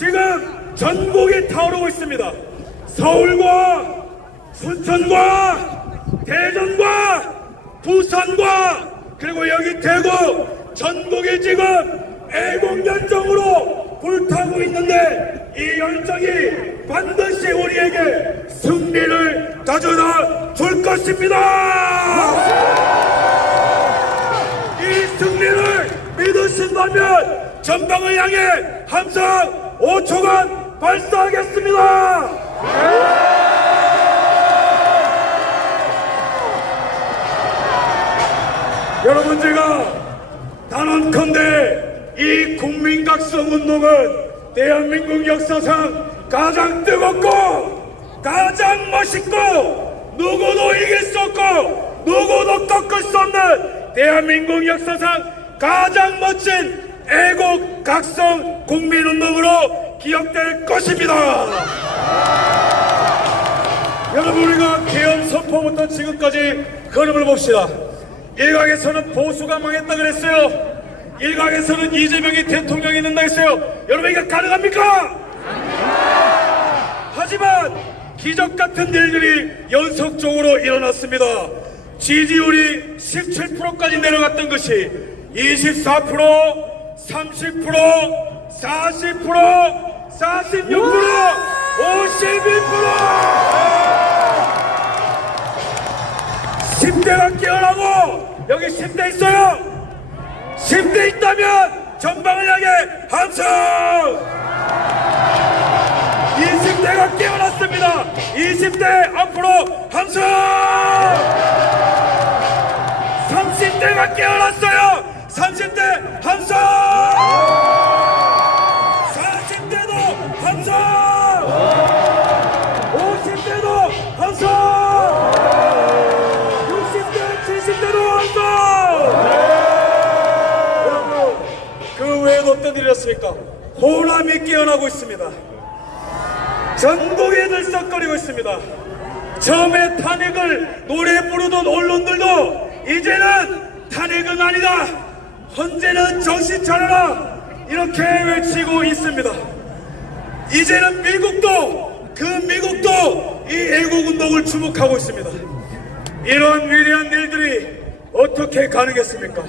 지금 전국이 타오르고 있습니다. 서울과 순천과 대전과 부산과 그리고 여기 대구 전국이 지금 애국열정으로 불타고 있는데 이 열정이 반드시 우리에게 승리를 가져다 줄 것입니다. 이 승리를 믿으신다면 전방을 향해 함성 5초간 발사하겠습니다. 여러분, 제가 단언컨대 이 국민각성운동은 대한민국 역사상 가장 뜨겁고 가장 멋있고 누구도 이길 수 없고 누구도 꺾을 수 없는 대한민국 역사상 가장 멋진 애국 각성 국민운동으로 기억될 것입니다. 여러분, 우리가 개헌 선포부터 지금까지 흐름을 봅시다. 일각에서는 보수가 망했다 그랬어요. 일각에서는 이재명이 대통령이 된다 했어요. 여러분, 이거 가능합니까? 하지만 기적 같은 일들이 연속적으로 일어났습니다. 지지율이 17%까지 내려갔던 것이 24%, 30%, 40%, 46%, 51%. 10대가 깨어나고 여기 10대 있어요. 10대 있다면 전방을 향해 함성. 20대가 깨어났습니다. 20대 앞으로 함성. 30대가 깨어났어요. 30대 함성. 40대도 함성. 50대도 함성. 60대 70대도 함성. 여러분, 그 외에도 어떤 일이 있었습니까? 호남이 깨어나고 있습니다. 전국에 들썩거리고 있습니다. 처음에 탄핵을 노래 부르던 언론들도 이제는 탄핵은 아니다, 헌재는 정신 차려라, 이렇게 외치고 있습니다. 이제는 미국도 이 애국운동을 주목하고 있습니다. 이런 위대한 일들이 어떻게 가능했습니까?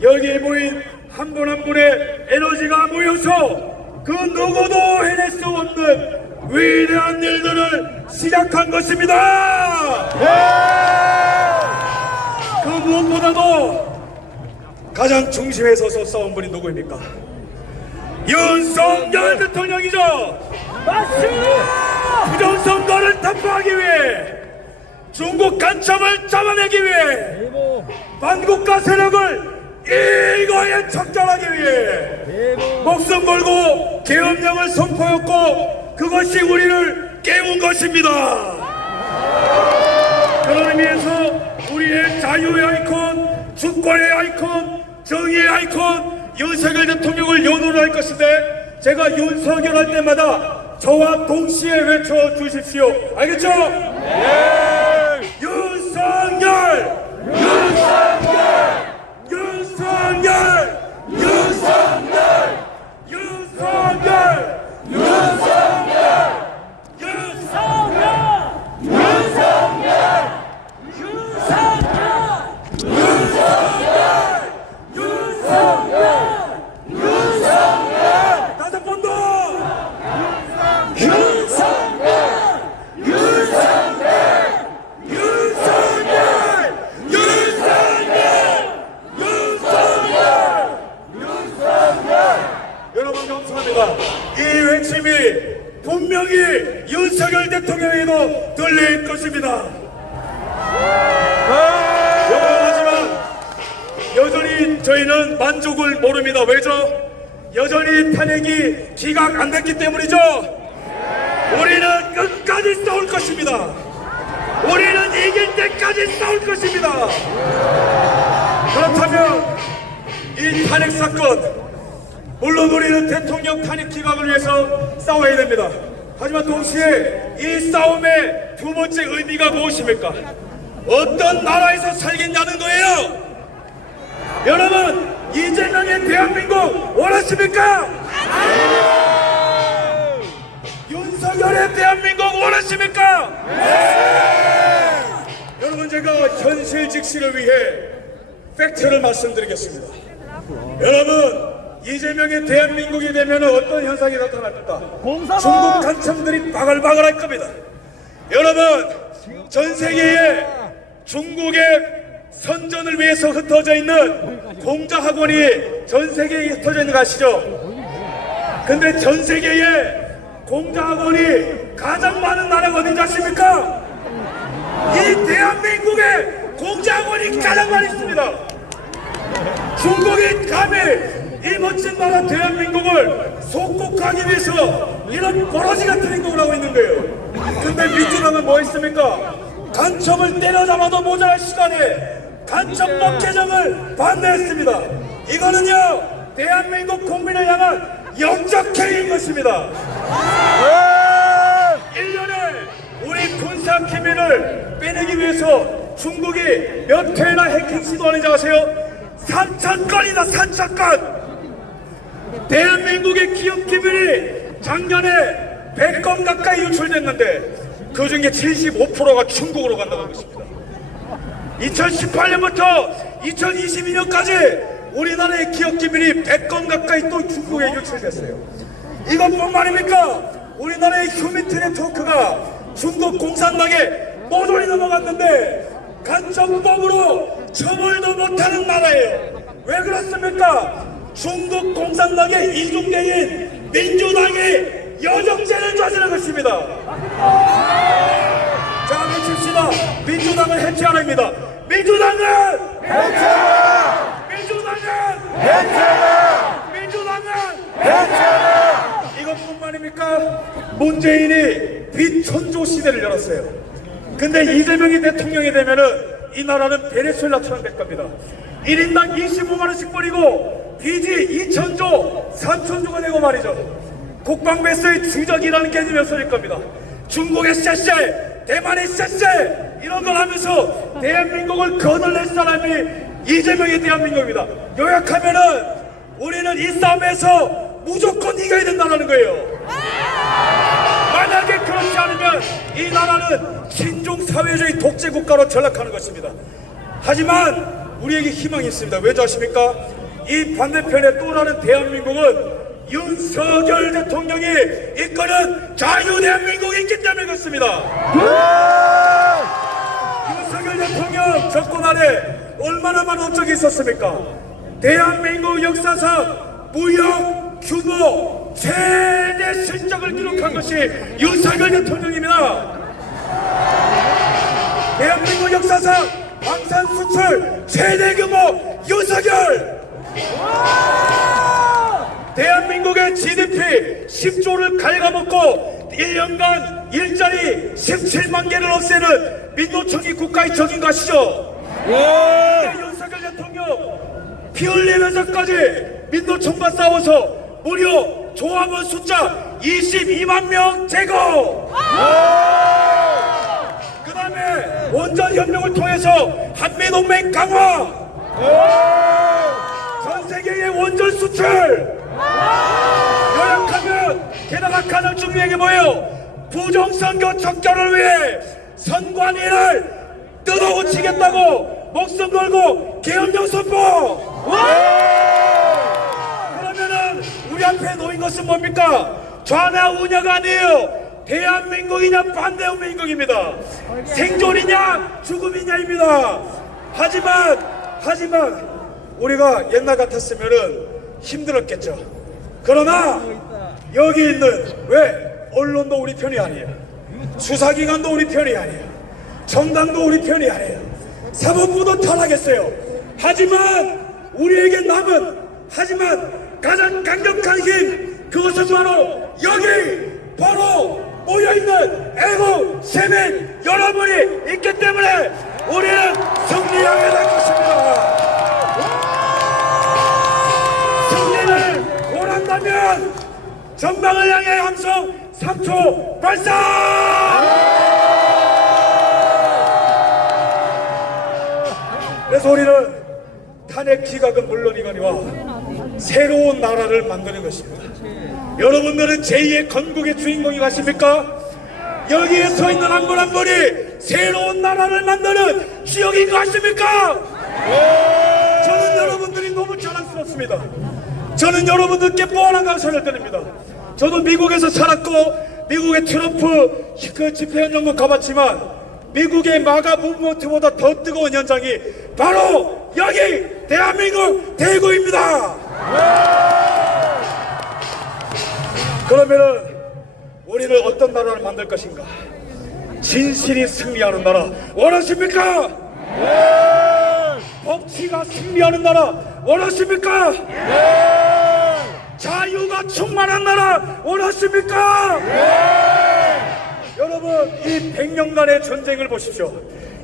여기에 모인 한 분 한 분의 에너지가 모여서 그 누구도 해낼 수 없는 위대한 일들을 시작한 것입니다. 그 무엇보다도 가장 중심에 서서 싸운 분이 누구입니까? 윤석열 대통령이죠. 맞습니다. 부정선거를 타파하기 위해, 중국 간첩을 잡아내기 위해, 반국가 세력을 일거에 척결하기 위해 목숨 걸고 계엄령을 선포했고, 그것이 우리를 깨운 것입니다. 그런 의미에서 우리의 자유의 아이콘, 주권의 아이콘, 정의의 아이콘 윤석열 대통령을 연호를 할 것인데, 제가 윤석열 할 때마다 저와 동시에 외쳐주십시오. 알겠죠? 네. 윤석열! 윤석열! 윤석열! 윤석열! 윤석열! 윤석열! 윤석열! 윤석열! 윤석열! 윤석열! 윤석열! 다섯 번 더! 윤석열! 윤석열! 윤석열! 윤석열! 윤석열! 여러분, 감사합니다. 이 외침이 분명히 윤석열 대통령에도 들릴 것입니다. 하지만 여전히 저희는 만족을 모릅니다. 왜죠? 여전히 탄핵이 기각 안 됐기 때문이죠. 우리는 끝까지 싸울 것입니다. 우리는 이길 때까지 싸울 것입니다. 그렇다면 이 탄핵 사건, 물론 우리는 대통령 탄핵 기각을 위해서 싸워야 됩니다. 하지만 동시에 이 싸움의 두 번째 의미가 무엇입니까? 어떤 나라에서 살겠냐는 거예요. 여러분, 이재명의 대한민국 원하십니까? 종결의 대한민국 원하십니까? 네! 여러분, 제가 현실 직시를 위해 팩트를 말씀드리겠습니다. 여러분, 이재명의 대한민국이 되면 어떤 현상이 나타납니까? 중국 간첩들이 바글바글할 겁니다. 여러분, 전 세계에 중국의 선전을 위해서 흩어져 있는 공자학원이 전 세계에 흩어져 있는 거 아시죠? 근데 전 세계에 공자학원이 가장 많은 나라가 어딘지 아십니까? 이 대한민국에 공자학원이 가장 많이 있습니다. 중국이 감히 이 멋진 나라 대한민국을 속국하기 위해서 이런 버러지 같은 행동을 하고 있는 거예요. 근데 민주당은 뭐 했습니까? 간첩을 때려잡아도 모자랄 시간에 간첩법 개정을 반대했습니다. 이거는요, 대한민국 국민을 향한 영적 행위인 것입니다. 1년에 우리 군사 기밀을 빼내기 위해서 중국이 몇 회나 해킹 시도하는지 아세요? 3,000건이다, 3,000건! 대한민국의 기업 기밀이 작년에 100건 가까이 유출됐는데 그 중에 75%가 중국으로 간다는 것입니다. 2018년부터 2022년까지 우리나라의 기업 기밀이 100건 가까이 또 중국에 유출됐어요. 이것뿐만입니까? 우리나라의 휴민트 네트워크가 중국 공산당에 모조리 넘어갔는데 간첩법으로 처벌도 못하는 나라예요. 왜 그렇습니까? 중국 공산당의 이중대인 민주당이 여정죄를 저지른 것입니다. 자, 외칩시다. 민주당을 해체하라입니다. 민주당은 해체하라! 민주당은 해체하라! 민주당은 해체하라! 이것뿐만입니까? 문재인이 빛천조 시대를 열었어요. 근데 이재명이 대통령이 되면은 이 나라는 베네수엘라처럼 될 겁니다. 1인당 25만원씩 버리고 빚이 2천조, 3천조가 되고 말이죠. 국방배수의 주적이라는 개념이 없어질 겁니다. 중국의 샤샤, 대만의 샤샤 이런 걸 하면서 대한민국을 거덜낼 사람이 이재명의 대한민국입니다. 요약하면은 우리는 이 싸움에서 무조건 이겨야 된다는 거예요. 만약에 그렇지 않으면 이 나라는 신종사회주의 독재국가로 전락하는 것입니다. 하지만 우리에게 희망이 있습니다. 왠지 아십니까? 이 반대편에 또 다른 대한민국은 윤석열 대통령이 이끄는 자유대한민국이 있기 때문에 그렇습니다. 윤석열 대통령 정권 안에 얼마나 많은 업적이 있었습니까? 대한민국 역사상 무역 규모 최대 실적을 기록한 것이 윤석열 대통령입니다. 대한민국 역사상 방산 수출 최대 규모 윤석열! 대한민국의 GDP 10조를 갉아먹고 1년간 일자리 17만 개를 없애는 민노총이 국가의 적인 거 아시죠? 윤석열 대통령 피 흘리면서까지 민노총과 싸워서 무려 조합원 숫자 22만 명 제거! 그 다음에 원전협력을 통해서 한미동맹 강화! 전 세계의 원전 수출! 요약하면 게다가 가장 중요한 게 뭐예요? 부정선거 척결을 위해 선관위를 뜯어고치겠다고 목숨 걸고 계엄령 선포! 그러면은 우리 앞에 놓인 것은 뭡니까? 좌나 우냐가 아니에요. 대한민국이냐 반대한민국입니다. 생존이냐 죽음이냐입니다. 하지만 우리가 옛날 같았으면은 힘들었겠죠. 그러나 여기 있는 왜 언론도 우리 편이 아니에요. 수사기관도 우리 편이 아니에요. 정당도 우리 편이 아니에요. 사법부도 탈락했어요. 하지만 우리에게 남은 가장 강력한 힘, 그것은 바로 여기 바로 모여있는 애국 시민 여러분이 있기 때문에 우리는 승리하게 될 것입니다. 승리를 원한다면 전방을 향해 함성 3초 발사! 그래서 우리는 탄핵 기각은 물론이거니와 새로운 나라를 만드는 것입니다. 여러분들은 제2의 건국의 주인공이 가십니까? 여기에 서 있는 한 분 한 분이 새로운 나라를 만드는 주역인 것 같습니까? 저는 여러분들이 너무 자랑스럽습니다. 저는 여러분들께 뻔한 감사를 드립니다. 저도 미국에서 살았고 미국의 트럼프 그 집회 현장도 가봤지만 미국의 마가 무브먼트보다 더 뜨거운 현장이 바로 여기 대한민국 대구입니다. 그러면은 우리는 어떤 나라를 만들 것인가? 진실이 승리하는 나라 원하십니까? 법치가 승리하는 나라 원하십니까? 자유가 충만한 나라 원하십니까? 여러분, 이 100년간의 전쟁을 보십시오.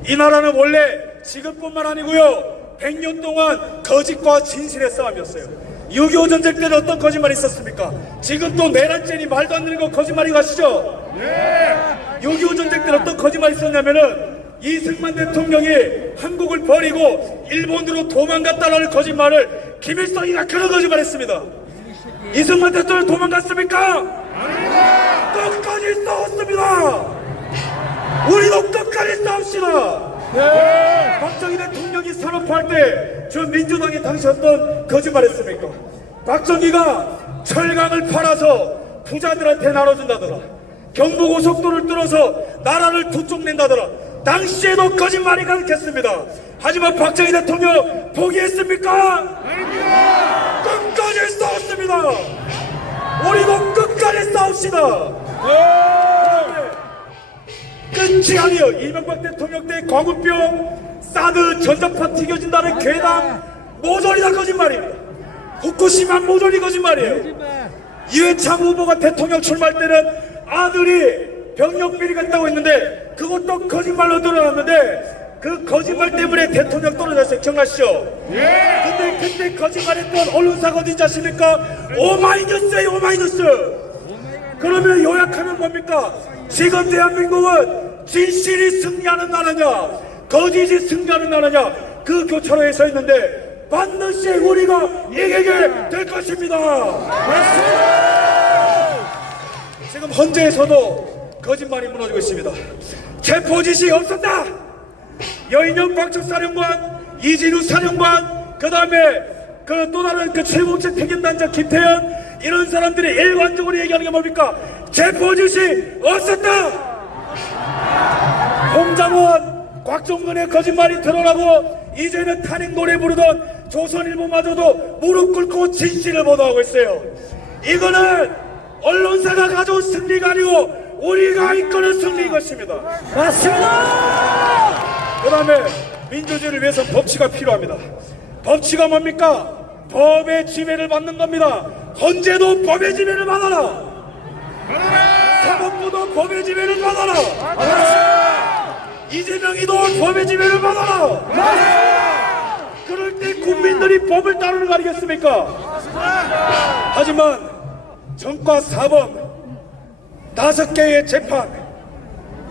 이 나라는 원래 지금뿐만 아니고요 100년 동안 거짓과 진실의 싸움이었어요. 6.25 전쟁 때는 어떤 거짓말이 있었습니까? 지금 또 내란죄니 말도 안 되는 거 거짓말이 가시죠? 6.25 전쟁 때는 어떤 거짓말이 있었냐면은 이승만 대통령이 한국을 버리고 일본으로 도망갔다라는 거짓말을 김일성이가 그런 거짓말을 했습니다. 이승만 대통령 도망갔습니까? 끝까지 싸웠습니다. 우리도 끝까지 싸웁시다. 박정희 대통령이 산업화할 때 저 민주당이 당시 어떤 거짓말 했습니까? 박정희가 철강을 팔아서 부자들한테 나눠준다더라. 경부고속도로를 뚫어서 나라를 두 쪽 낸다더라. 당시에도 거짓말이 가득했습니다. 하지만 박정희 대통령 포기했습니까? 끝까지 싸웠습니다. 우리도 끝까지 싸웁시다. 끝이 아니에요. 이명박 대통령 때 광우병 사드 전자파 튀겨진다는 괴담 모조리 다 거짓말입니다. 후쿠시마 모조리 거짓말이에요. 이회창 후보가 대통령 출마할 때는 아들이 병력비리가 있다고 했는데 그것도 거짓말로 드러났는데 그 거짓말 때문에 대통령 떨어졌어요. 기억나시죠? 근데 그때 거짓말했던 언론사가 어딘지 아십니까? 오마이뉴스예요. 오마이뉴스. 그러면 요약하면 뭡니까? 지금 대한민국은 진실이 승리하는 나라냐 거짓이 승리하는 나라냐 그 교차로에 서 있는데 반드시 우리가 이기게 될 것입니다. 맞습니다. 지금 헌재에서도 거짓말이 무너지고 있습니다. 체포지시 없었다. 여인영 방첩사령관, 이진우 사령관, 그 다음에 그 또 다른 그 최고책 책임단자 김태현 이런 사람들이 일관적으로 얘기하는 게 뭡니까? 체포지시 없었다. 홍장원, 곽종근의 거짓말이 드러나고 이제는 탄핵 노래 부르던 조선일보마저도 무릎 꿇고 진실을 보도하고 있어요. 이거는 언론사가 가져온 승리가 아니고 우리가 이끄는 승리인 것입니다. 맞습니다. 그 다음에 민주주의를 위해서 법치가 필요합니다. 법치가 뭡니까? 법의 지배를 받는 겁니다. 헌재도 법의 지배를 받아라. 사법부도 법의 지배를 받아라. 이재명이도 법의 지배를 받아라. 그럴 때 국민들이 법을 따르는 거 아니겠습니까? 하지만 정과 사범 5개의 재판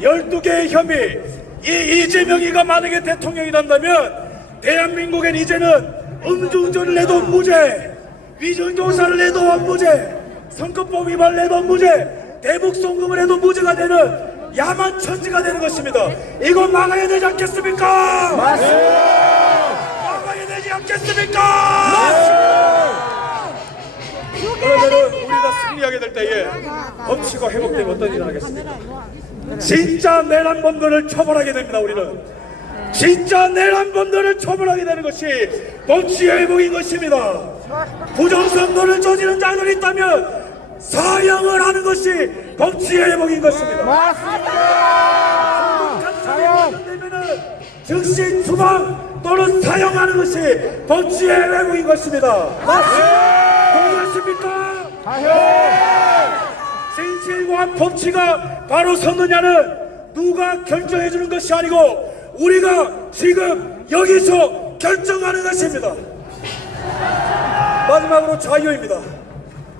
12개의 혐의 이 이재명이가 만약에 대통령이 된다면 대한민국엔 이제는 음주운전을 해도 무죄, 위증교사를 해도 무죄, 선거법 위반을 해도 무죄, 대북송금을 해도 무죄가 되는 야만천지가 되는 것입니다. 이거 막아야 되지 않겠습니까? 맞습니다. 막아야 되지 않겠습니까? 맞습니다. 그러면은 우리가 승리하게 될 때에 법치가 회복되면 어떤 일이 나겠습니까? 진짜 내란범들을 처벌하게 됩니다. 우리는 진짜 내란범들을 처벌하게 되는 것이 법치의 회복인 것입니다. 부정선거를 저지른 자들이 있다면 사형을 하는 것이 법치의 회복인 것입니다. 맞습니다. 되면은 즉시 추방 또는 사형하는 것이 법치의 회복인 것입니다. 맞습니다. 동의하십니까? 진실과 법치가 바로 섰느냐는 누가 결정해 주는 것이 아니고 우리가 지금 여기서 결정하는 것입니다. 마지막으로 자유입니다.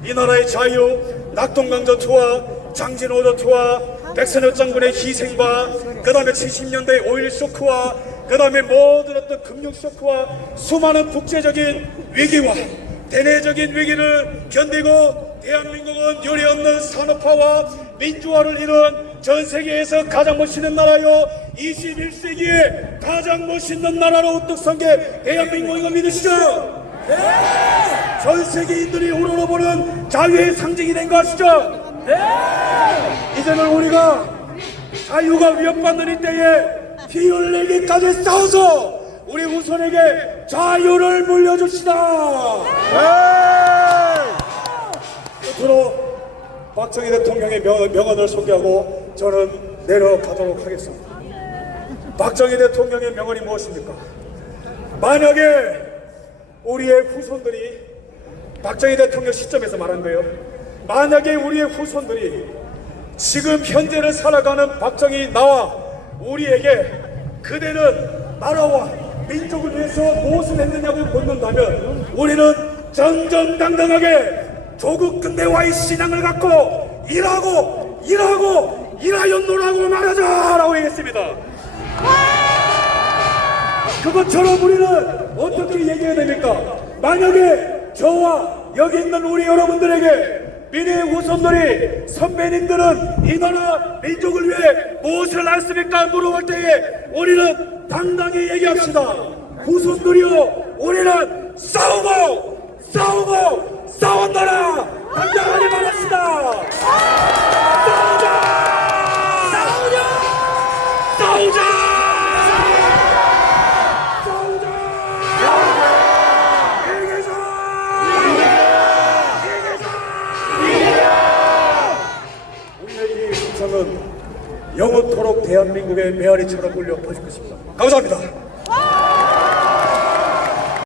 이 나라의 자유, 낙동강 전투와 장진호 전투와 백선엽 장군의 희생과 그 다음에 70년대 5.16 쇼크와 그 다음에 모든 어떤 금융 쇼크와 수많은 국제적인 위기와 대내적인 위기를 견디고 대한민국은 유례없는 산업화와 민주화를 이룬 전 세계에서 가장 멋있는 나라요 21세기에 가장 멋있는 나라로 우뚝 선 게 대한민국인 거 믿으시죠? 네! 전 세계인들이 우러러보는 자유의 상징이 된 거 아시죠? 네! 이제는 우리가 자유가 위협받는 이때에 피 흘리기까지 싸워서 우리 후손에게 자유를 물려줍시다. 끝으로 박정희 대통령의 명언을 소개하고 저는 내려가도록 하겠습니다. 박정희 대통령의 명언이 무엇입니까? 만약에 우리의 후손들이 박정희 대통령 시점에서 말한 거예요. 만약에 우리의 후손들이 지금 현재를 살아가는 박정희 나와 우리에게 그대는 나라와 민족을 위해서 무엇을 했느냐고 묻는다면 우리는 정정당당하게 조국 근대화의 신앙을 갖고 일하였노라고 말하자라고 얘기했습니다. 그것처럼 우리는 어떻게 얘기해야 됩니까? 만약에 저와 여기 있는 우리 여러분들에게 미래의 후손들이 선배님들은 이 나라 민족을 위해 무엇을 했습니까? 물어볼 때에 우리는 당당히 얘기합시다. 후손들이요, 우리는 싸웠노라 당당하게 말합시다. 싸우자. 우리의 이 심상은 영원토록 대한민국의 메아리처럼 울려 퍼질 것입니다. 감사합니다.